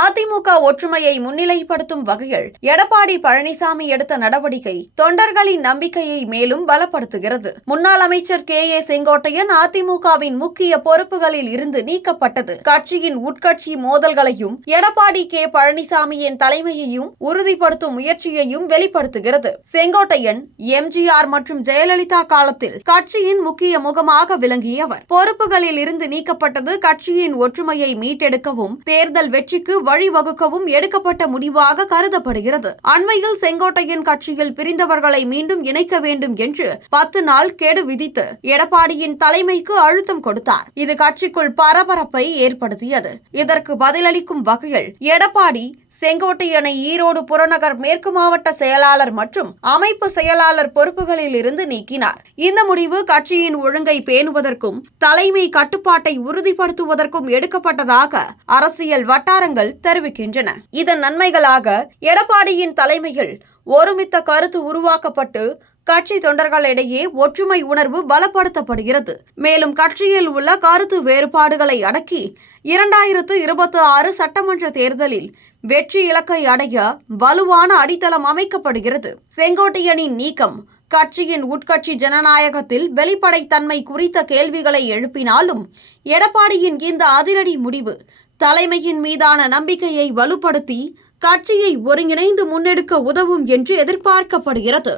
அதிமுக ஒற்றுமையை முன்னிலைப்படுத்தும் வகையில் எடப்பாடி பழனிசாமி எடுத்த நடவடிக்கை தொண்டர்களின் நம்பிக்கையை மேலும் பலப்படுத்துகிறது. முன்னாள் அமைச்சர் KA செங்கோட்டையன் அதிமுகவின் முக்கிய பொறுப்புகளில் இருந்து நீக்கப்பட்டது கட்சியின் உட்கட்சி மோதல்களையும் எடப்பாடி பழனிசாமியின் தலைமையையும் உறுதிப்படுத்தும் முயற்சியையும் வெளிப்படுத்துகிறது. செங்கோட்டையன் MGR மற்றும் ஜெயலலிதா காலத்தில் கட்சியின் முக்கிய முகமாக விளங்கியவர். பொறுப்புகளில் இருந்து நீக்கப்பட்டது கட்சியின் ஒற்றுமையை மீட்டெடுக்கவும் தேர்தல் வெற்றிக்கு வழிவகுக்கவும் எடுக்கப்பட்ட முடிவாக கருதப்படுகிறது. அண்மையில் செங்கோட்டையன் கட்சியில் பிரிந்தவர்களை மீண்டும் இணைக்க வேண்டும் என்று 10 நாள் கெடு விதித்து எடப்பாடியின் தலைமைக்கு அழுத்தம் கொடுத்தார். இது கட்சிக்குள் பரபரப்பை ஏற்படுத்தியது. இதற்கு பதிலளிக்கும் வகையில் எடப்பாடி செங்கோட்டையனை ஈரோடு புறநகர் மேற்கு மாவட்ட செயலாளர் மற்றும் அமைப்பு செயலாளர் பொறுப்புகளில் இருந்து நீக்கினார். இந்த முடிவு கட்சியின் ஒழுங்கை பேணுவதற்கும் தலைமை கட்டுப்பாட்டை உறுதிப்படுத்துவதற்கும் எடுக்கப்பட்டதாக அரசியல் வட்டாரங்கள் தெரிவிக்கின்றன. இதன் நன்மைகளாக எடப்பாடியின் தலைமையில் ஒருமித்த கருத்து உருவாக்கப்பட்டு கட்சி தொண்டர்களிடையே ஒற்றுமை உணர்வு பலப்படுத்தப்படுகிறது. மேலும் கட்சியில் உள்ள கருத்து வேறுபாடுகளை அடக்கி 2026 சட்டமன்ற தேர்தலில் வெற்றி இலக்கை அடைய வலுவான அடித்தளம் அமைக்கப்படுகிறது. செங்கோட்டையனின் நீக்கம் கட்சியின் உட்கட்சி ஜனநாயகத்தில் வெளிப்படைத்தன்மை குறித்த கேள்விகளை எழுப்பினாலும் எடப்பாடியின் இந்த அதிரடி முடிவு தலைமையின் மீதான நம்பிக்கையை வலுப்படுத்தி கட்சியை ஒருங்கிணைந்து முன்னெடுக்க உதவும் என்று எதிர்பார்க்கப்படுகிறது.